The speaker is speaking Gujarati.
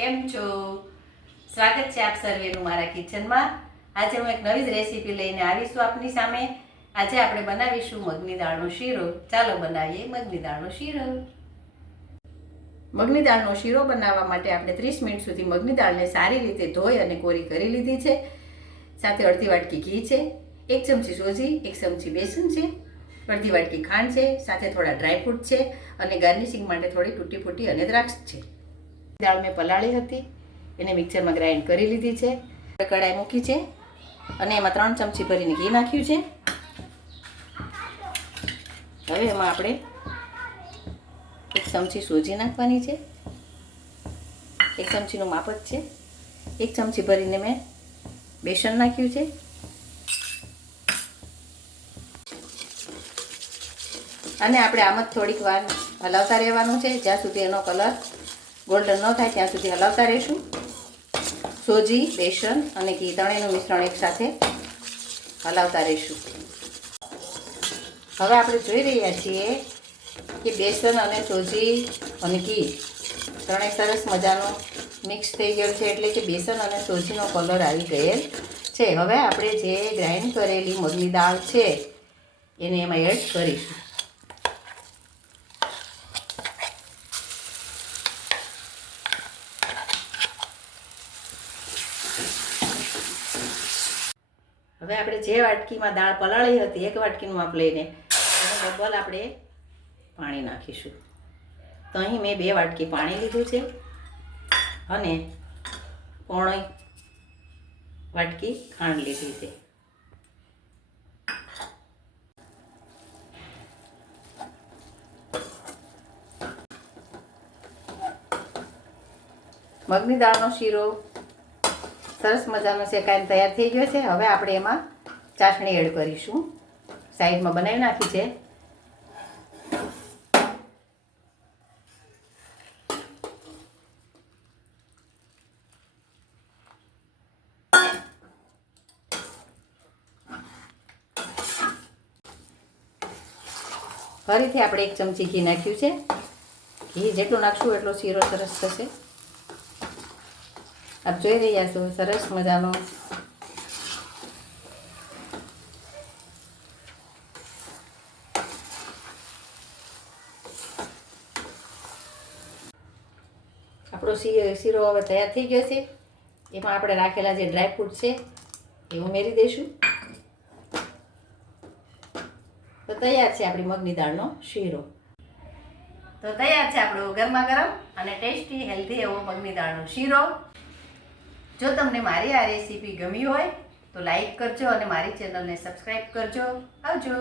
કેમ છો? સ્વાગત છે આપ સર્વેનું મારા કિચનમાં. આજે હું એક નવી જ રેસીપી લઈને આવીશું આપની સામે. આજે આપણે બનાવીશું મગની દાળનો શીરો. ચાલો બનાવીએ મગની દાળનો શીરો. મગની દાળનો શીરો બનાવવા માટે આપણે 30 મિનિટ સુધી મગની દાળને સારી રીતે ધોઈ અને કોરી કરી લીધી છે. સાથે અડધી વાટકી ઘી છે, 1 ચમચી સોજી, 1 ચમચી બેસન છે, અડધી વાટકી ખાંડ છે, સાથે થોડા ડ્રાયફ્રૂટ છે અને ગાર્નિશિંગ માટે થોડી તૂટી ફૂટી અને દ્રાક્ષ છે. દાળ મેં પલાળી હતી, એને મિક્સરમાં ગ્રાઇન્ડ કરી લીધી છે. કઢાઈ મૂકી છે અને એમાં 3 ચમચી ભરીને ઘી નાખ્યું છે. હવે એમાં આપણે 1 ચમચી સોજી નાખવાની છે. 1 ચમચીનું માપ જ છે. 1 ચમચી ભરીને મેં બેસન નાખ્યું છે. અને આપણે આમ જ થોડીક વાર હલાવતા રહેવાનું છે, જ્યાં સુધી એનો કલર ગોલ્ડન ન થાય ત્યાં સુધી હલાવતા રહીશું. સોજી, બેસન અને ઘી ત્રણેયનું મિશ્રણ એકસાથે હલાવતા રહીશું. હવે આપણે જોઈ રહ્યા છીએ કે બેસન અને સોજી અને ઘી ત્રણેય સરસ મજાનો મિક્સ થઈ ગયેલ છે, એટલે કે બેસન અને સોજીનો કલર આવી ગયેલ છે. હવે આપણે જે ગ્રાઇન્ડ કરેલી મગની દાળ છે એને એમાં એડ કરીશું. હવે આપણે જે વાટકીમાં દાળ પલાળી હતી 1 વાટકીનું માપ લઈને એને ડબલ આપણે પાણી નાખીશું. તો અહીં મેં 2 વાટકી પાણી લીધું છે અને 1.5 વાટકી ખાંડ લીધી છે. મગની દાળનો શીરો સરસ મજાનો શેકાઈને તૈયાર થઈ ગયો છે. હવે આપણે એમાં ચાસણી એડ કરીશું. સાઈડમાં બનાવી નાખી છે. ફરીથી આપણે 1 ચમચી ઘી નાખ્યું છે. ઘી જેટલું નાખશું એટલો શીરો સરસ થશે. આપ જોઈ રહ્યા છો સરસ મજાનો આપણો શીરો હવે તૈયાર થઈ ગયો છે. એમાં આપણે રાખેલા જે ડ્રાયફ્રૂટ છે એ ઉમેરી દઈશું. તો તૈયાર છે આપણી મગની દાળનો શીરો. તો તૈયાર છે આપણો ગરમા ગરમ અને ટેસ્ટી હેલ્ધી એવો મગની દાળનો શીરો. જો તમને મારી આ રેસીપી ગમી હોય તો લાઈક કરજો અને મારી ચેનલને સબસ્ક્રાઈબ કરજો. આવજો.